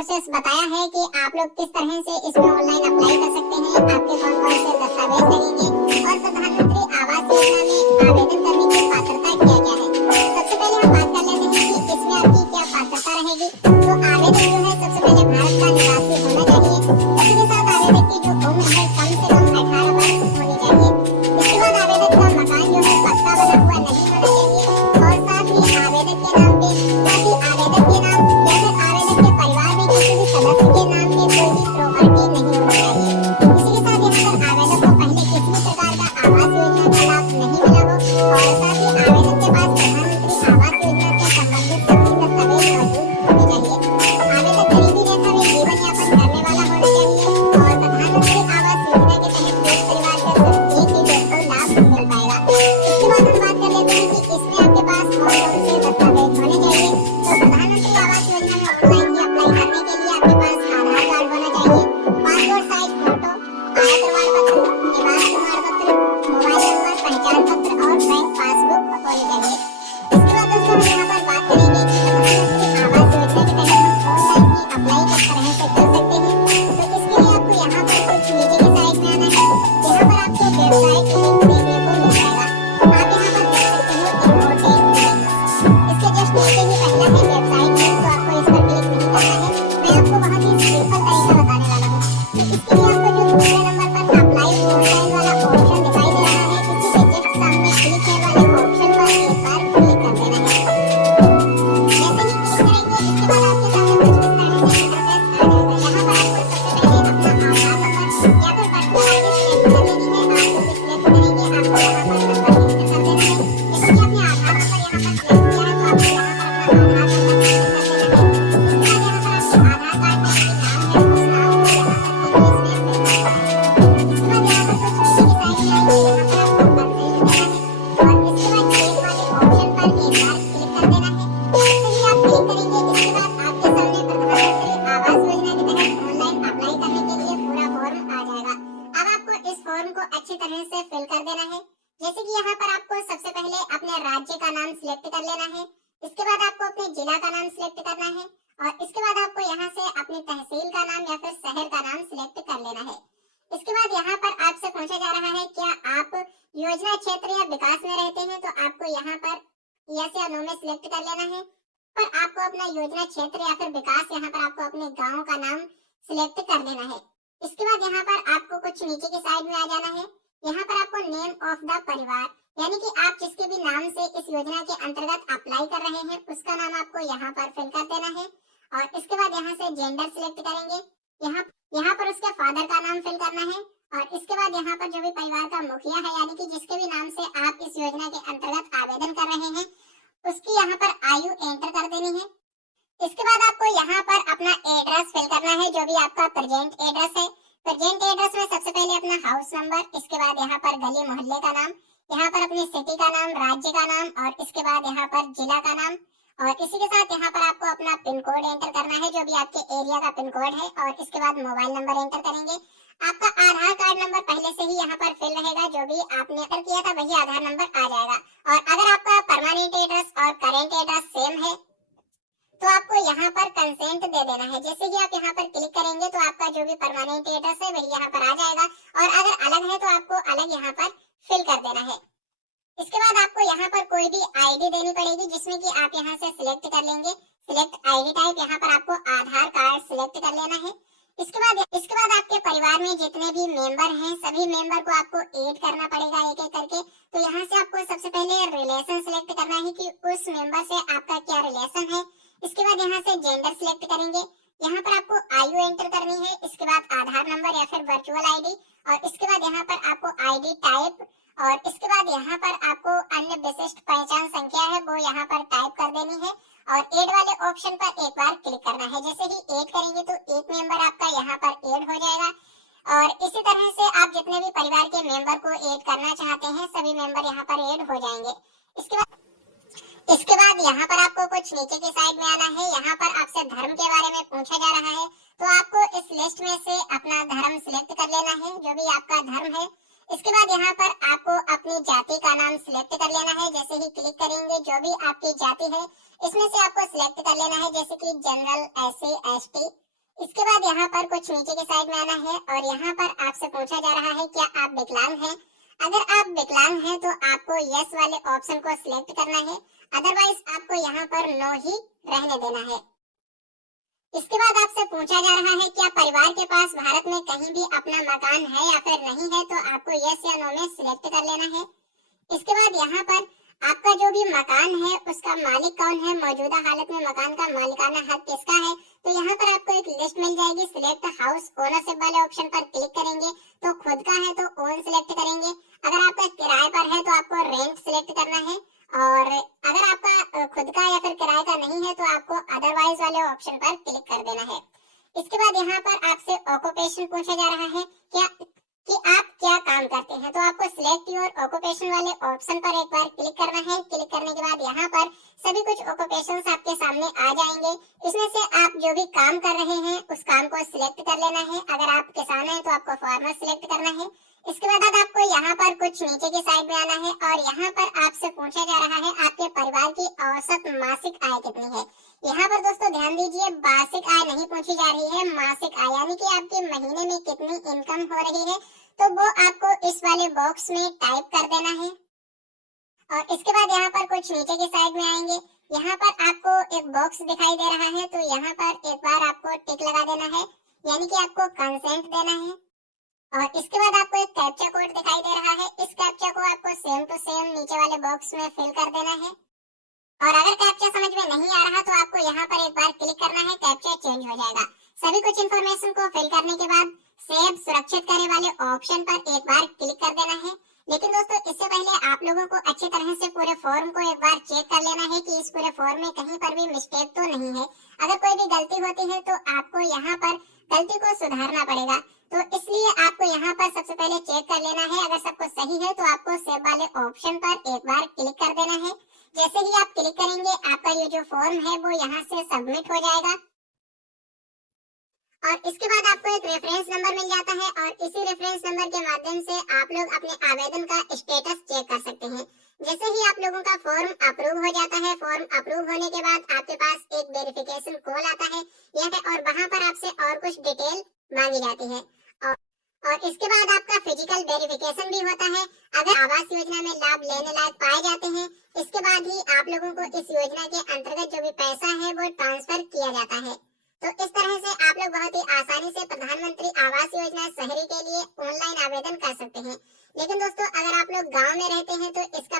Process बताया है कि आप लोग किस तरह से इसमें ऑनलाइन अप्लाई कर सकते हैं, आपके कौन कौन से दस्तावेज लगेंगे और प्रधानमंत्री आवास योजना में आवेदन करने की पात्रता क्या क्या है। सबसे पहले हम बात कर लेते हैं कि इसमें आपकी क्या पात्रता रहेगी। तो आवेदन जो है सबसे पहले भारत का निवासी होना चाहिए। इसी के साथ आवेदक की जो उम्र है कम से कम 18 वर्ष होनी चाहिए। इसके बाद आवेदक का मकान जो है पक्का बना हुआ नहीं होना चाहिए और साथ ही आवेदक के नाम पे आवेदक के नाम या फिर आवेदक के परिवार में किसी भी सदस्य के नाम पे कोई भी प्रॉपर्टी नहीं होनी चाहिए। इसी के साथ यहाँ पर आवेदक को पहले किसी भी प्रकार का आवास योजना का लाभ नहीं मिला हो और साथ ही आवेदक के पास प्रधानमंत्री आवास योजना से संबंधित सभी दस्तावेज मौजूद होने चाहिए। आवेदक गरीबी रेखा में जीवन यापन करने वाला होना चाहिए और प्रधानमंत्री आवास योजना के तहत एक परिवार का सिर्फ एक ही व्यक्ति को लाभ मिल पाएगा। इसके बाद हम बात कर लेते हैं कि इसमें आपके पास कौन कौन से दस्तावेज होने चाहिए। तो प्रधानमंत्री आवास योजना में ऑनलाइन ही अप्लाई करने के लिए आपके पास आधार कार्ड होना चाहिए, पासपोर्ट साइज फोटो, आय प्रमाण पत्र, निवास प्रमाण पत्र, मोबाइल नंबर, पहचान पत्र और बैंक पासबुक होनी चाहिए। इसके बाद दोस्तों हम यहाँ पर बात करेंगे कि प्रधानमंत्री आवास योजना के तहत हम ऑनलाइन ही अप्लाई किस तरह से कर सकते हैं। तो इसके लिए आपको यहाँ पर कुछ नीचे की साइड में आना है। यहाँ पर आपको वेबसाइट लिंक देखने को मिल जाएगा। आप यहाँ पर देख सकते हो इम्पोर्टेंट लिंक। इसके जस्ट नीचे ही पहला है वेबसाइट लिंक, तो आपको इस पर क्लिक नहीं करना है। मैं आपको बहुत ही सिंपल तरीका बताने वाला हूँ। तो इसके लिए आपको जो दूसरे नंबर पर अप्लाई ऑनलाइन वाला ऑप्शन दिखाई दे रहा है, इसी के जस्ट सामने क्लिक है वाले ऑप्शन पर एक बार क्लिक कर देना है। जैसे ही क्लिक करेंगे इसके बाद आपके सामने कुछ इस तरह से इंटरफेस आ जाएगा। यहाँ पर आपको सबसे पहले अपना आधार नंबर या फिर पर्सनल आईडी सिलेक्ट कर लेनी है। आप जो भी सिलेक्ट करेंगे आपको यहाँ पर नंबर एंटर कर देना है। जैसे कि आपने आधार नंबर यहाँ पर सिलेक्ट किया है तो आपको यहाँ पर अपना आधार नंबर एंटर कर देना है। इसके बाद यहाँ पर आपके आधार कार्ड में जो नाम है उस नाम को यहाँ पर इंग्लिश में फिल करना है। इसके बाद यहाँ पर कुछ नीचे की साइड में आएंगे, यहाँ पर आपको कंप्लीट देना है और इसके बाद चेक वाले ऑप्शन पर एक बार क्लिक कर देना है। जैसे ही आप क्लिक करेंगे इसके बाद आपके सामने प्रधानमंत्री आवास योजना के तहत ऑनलाइन अप्लाई करने के लिए पूरा फॉर्म आ जाएगा। अब आपको इस फॉर्म को अच्छी तरह से फिल कर देना है। जैसे कि यहाँ पर आपको सबसे पहले अपने राज्य का नाम सिलेक्ट कर लेना है। इसके बाद आपको अपने जिला का नाम सिलेक्ट करना है और इसके बाद आपको यहाँ से अपनी तहसील का नाम या फिर शहर का नाम सिलेक्ट कर लेना है। इसके बाद यहाँ पर आपसे पूछा जा रहा है क्या आप योजना क्षेत्र या विकास में रहते हैं, तो आपको यहाँ पर यस या नो में सिलेक्ट कर लेना है। पर आपको अपना योजना क्षेत्र या फिर विकास यहाँ पर आपको अपने गांव का नाम सिलेक्ट कर लेना है। इसके बाद यहाँ पर आपको कुछ नीचे की साइड में आ जाना है। यहाँ पर आपको नेम ऑफ द परिवार यानी कि आप जिसके भी नाम से इस योजना के अंतर्गत अप्लाई कर रहे हैं उसका नाम आपको यहाँ पर फिल कर देना है और इसके बाद यहाँ से जेंडर सिलेक्ट करेंगे। यहाँ पर उसके फादर का नाम फिल करना है और इसके बाद यहाँ पर जो भी परिवार का मुखिया है यानी कि जिसके भी नाम से आप इस योजना के अंतर्गत आवेदन कर रहे हैं उसकी यहाँ पर आयु एंटर कर देनी है। इसके बाद आपको यहाँ पर अपना एड्रेस फिल करना है, जो भी आपका प्रेजेंट एड्रेस है। प्रेजेंट एड्रेस में सबसे पहले अपना हाउस नंबर, इसके बाद यहाँ पर गली मोहल्ले का नाम, यहाँ पर अपनी सिटी का नाम, राज्य का नाम और इसके बाद यहाँ पर जिला का नाम और इसी के साथ यहाँ पर आपको अपना पिन कोड एंटर करना है, जो भी आपके एरिया का पिन कोड है और इसके बाद मोबाइल नंबर एंटर करेंगे। आपका आधार कार्ड नंबर पहले से ही यहाँ पर फिल रहेगा, जो भी आपने एंटर किया था वही आधार नंबर आ जाएगा। और अगर आपका परमानेंट एड्रेस और करेंट एड्रेस सेम है तो आपको यहाँ पर कंसेंट दे देना है। जैसे ही आप यहाँ पर क्लिक करेंगे तो आपका जो भी परमानेंट एड्रेस है वही यहाँ पर आ जाएगा और अगर अलग है तो आपको अलग यहाँ पर फिल कर देना है। इसके बाद आपको यहाँ पर कोई भी आईडी देनी पड़ेगी, जिसमें कि आप यहाँ से सिलेक्ट कर लेंगे। सिलेक्ट आईडी टाइप, यहाँ पर आपको आधार कार्ड सिलेक्ट कर लेना है। इसके बाद आपके परिवार में जितने भी मेंबर हैं सभी मेंबर को आपको ऐड करना पड़ेगा एक एक करके। तो यहाँ से आपको सबसे पहले रिलेशन सिलेक्ट करना है कि उस मेंबर से आपका क्या रिलेशन है। इसके बाद यहाँ से जेंडर सिलेक्ट करेंगे, यहाँ पर आपको आयु एंटर करनी है, इसके बाद आधार नंबर या फिर वर्चुअल आईडी और इसके बाद यहाँ पर आपको आईडी टाइप और इसके बाद यहाँ पर आपको अन्य विशिष्ट पहचान संख्या है वो यहाँ पर टाइप कर देनी है और ऐड वाले ऑप्शन पर एक बार क्लिक करना है। जैसे ही ऐड करेंगे तो एक मेंबर आपका यहाँ पर ऐड हो जाएगा और इसी तरह से आप जितने भी परिवार के मेंबर को ऐड करना चाहते हैं सभी मेंबर यहाँ पर ऐड हो जाएंगे। इसके बाद यहाँ पर आपको कुछ नीचे की साइड में आना है। यहाँ पर आपसे धर्म के बारे में पूछा जा रहा है, तो आपको इस लिस्ट में से अपना धर्म सिलेक्ट कर लेना है, जो भी आपका धर्म है। इसके बाद यहाँ पर आपको अपनी जाति का नाम सिलेक्ट कर लेना है। जैसे ही क्लिक करेंगे जो भी आपकी जाति है इसमें से आपको सिलेक्ट कर लेना है, जैसे कि जनरल, एससी, एसटी इसके बाद यहाँ पर कुछ नीचे की साइड में आना है और यहाँ पर आपसे पूछा जा रहा है क्या आप विकलांग हैं। अगर आप विकलांग हैं तो आपको यस वाले ऑप्शन को सिलेक्ट करना है, अदरवाइज आपको यहाँ पर नो ही रहने देना है। इसके बाद आपसे पूछा जा रहा है क्या परिवार के पास भारत में कहीं भी अपना मकान है या फिर नहीं है, तो आपको यस या नो में सिलेक्ट कर लेना है। इसके बाद यहाँ पर आपका जो भी मकान है उसका मालिक कौन है, मौजूदा हालत में मकान का मालिकाना हक किसका है, तो यहाँ पर आपको एक लिस्ट मिल जाएगी। सिलेक्ट हाउस ओनरशिप वाले ऑप्शन पर क्लिक करेंगे तो खुद का है तो ओन सिलेक्ट करेंगे, अगर आपका किराए पर है तो आपको रेंट सिलेक्ट करना है, और अगर आपका खुद का या फिर किराए का नहीं है तो आपको अदरवाइज वाले ऑप्शन पर क्लिक कर देना है। इसके बाद यहाँ पर आपसे ऑक्यूपेशन पूछा जा रहा है क्या कि आप क्या काम करते हैं, तो आपको सिलेक्ट योर ऑक्यूपेशन वाले ऑप्शन पर एक बार क्लिक करना है। क्लिक करने के बाद यहाँ पर सभी कुछ ऑक्यूपेशंस आपके सामने आ जाएंगे। इसमें से आप जो भी काम कर रहे हैं उस काम को सिलेक्ट कर लेना है। अगर आप किसान हैं तो आपको फार्मर सिलेक्ट करना है। इसके बाद आपको यहाँ पर कुछ नीचे की साइड में आना है और यहाँ पर आपसे पूछा जा रहा है आपके परिवार की औसत मासिक आय कितनी है। यहाँ पर दोस्तों ध्यान दीजिए, वार्षिक आय नहीं पूछी जा रही है, मासिक आय, यानी कि आपके महीने में कितनी इनकम हो रही है, तो वो आपको इस वाले बॉक्स में टाइप कर देना है। और इसके बाद यहाँ पर कुछ नीचे की साइड में आएंगे, यहाँ पर आपको एक बॉक्स दिखाई दे रहा है, तो यहाँ पर एक बार आपको टिक लगा देना है, यानी कि आपको कंसेंट देना है। और इसके बाद आपको एक कैप्चा कोड दिखाई दे रहा है, इस कैप्चा को आपको सेम टू सेम नीचे वाले बॉक्स में फिल कर देना है। और अगर कैप्चा समझ में नहीं आ रहा तो आपको यहाँ पर एक बार क्लिक करना है, कैप्चा चेंज हो जाएगा। सभी कुछ इन्फॉर्मेशन को फिल करने के बाद सेव सुरक्षित करने वाले ऑप्शन पर एक बार क्लिक कर देना है। लेकिन दोस्तों इससे पहले आप लोगों को अच्छी तरह से पूरे फॉर्म को एक बार चेक कर लेना है कि इस पूरे फॉर्म में कहीं पर भी मिस्टेक तो नहीं है। अगर कोई भी गलती होती है तो आपको यहाँ पर गलती को सुधारना पड़ेगा, तो इसलिए आपको यहाँ पर सबसे पहले चेक कर लेना है। अगर सब कुछ सही है तो आपको सेव वाले ऑप्शन पर एक बार क्लिक कर देना है। जैसे ही आप क्लिक करेंगे आपका ये जो फॉर्म है वो यहाँ से सबमिट हो जाएगा और इसके बाद आपको एक रेफरेंस नंबर मिल जाता है और इसी रेफरेंस नंबर के माध्यम से आप लोग अपने आवेदन का स्टेटस चेक कर सकते हैं। जैसे ही आप लोगों का फॉर्म अप्रूव हो जाता है, फॉर्म अप्रूव होने के बाद आपके पास एक वेरिफिकेशन कॉल आता है और वहाँ पर आपसे और कुछ डिटेल मांगी जाती है और इसके बाद आपका फिजिकल वेरिफिकेशन भी होता है। अगर आवास योजना में लाभ लेने लायक पाए जाते हैं, इसके बाद ही आप लोगों को इस योजना के अंतर्गत जो भी पैसा है वो ट्रांसफर किया जाता है। तो इस तरह से आप लोग बहुत ही आसानी से प्रधानमंत्री आवास योजना शहरी के लिए ऑनलाइन आवेदन कर सकते हैं। लेकिन दोस्तों अगर आप लोग गांव में रहते हैं तो इसका